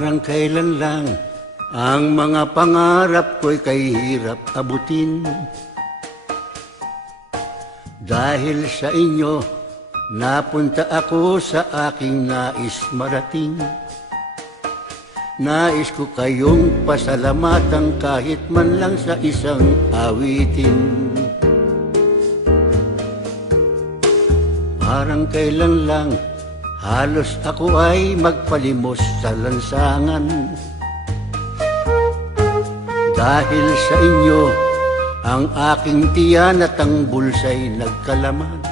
Parang kailan lang ang mga pangarap ko'y kay hirap abutin. Dahil sa inyo, napunta ako sa aking nais marating. Nais ko kayong pasalamatan kahit man lang sa isang awitin. Parang kailan lang, halos ako ay magpalimos sa lansangan. Dahil sa inyo, ang aking tiyan at ang bulsa'y nagkalaman.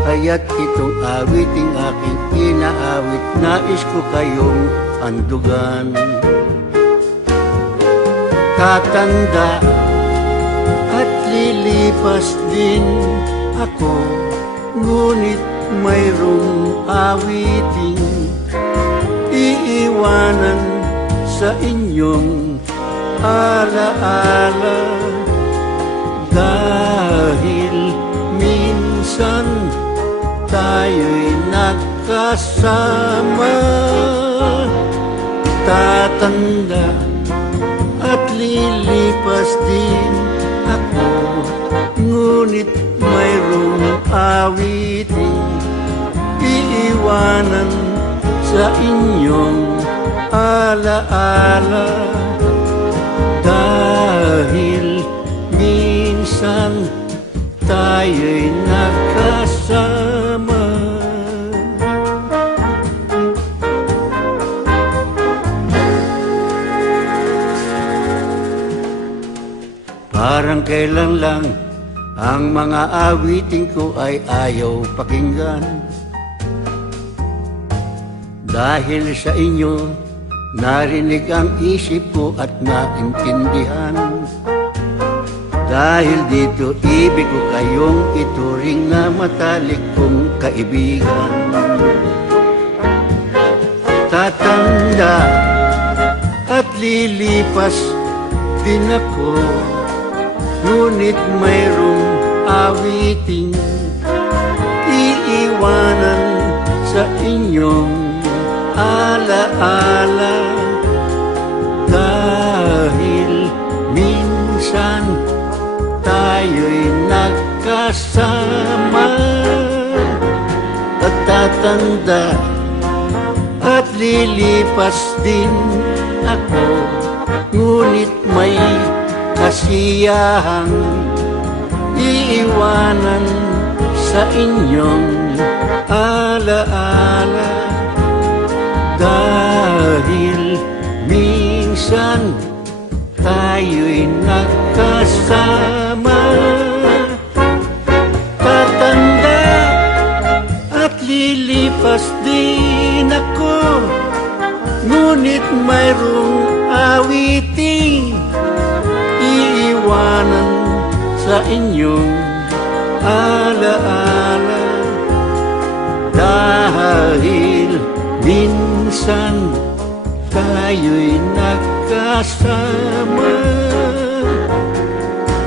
Kaya't itong awiting aking inaawit, nais ko kayong andugan. Tatanda at lilipas din ako, ngunit mayroong awiting iiwanan sa inyong alaala. Dahil minsan tayo'y nagkasama. Tatanda at lilipas din ako, ngunit mayroong awiting iiwanan sa inyong alaala. Dahil minsan tayo'y nagkasama. Parang kailan lang ang mga awiting ko ay ayaw pakinggan. Dahil sa inyo, narinig ang isip ko at naintindihan. Dahil dito, ibig ko kayong ituring na matalik kong kaibigan. Tatanda at lilipas din ako, ngunit mayroong awiting iiwanan sa inyong alaala. Dahil minsan tayo'y nagkasama. At tatanda at lilipas din ako, ngunit may kasiyahang iiwanan sa inyong alaala. Dahil minsan tayo'y nagkasama. Tatanda at lilipas din ako, ngunit mayroong awiting iiwanan sa inyong alaala. Dahil minsan tayo'y nagkasama.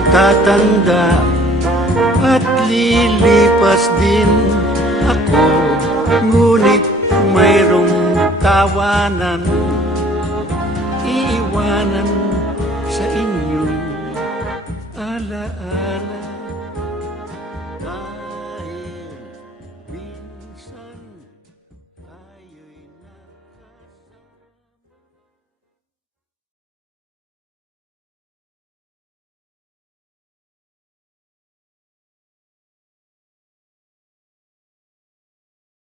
Tatanda at lilipas din ako, ngunit mayroong tawanan iiwanan sa inyong alaala.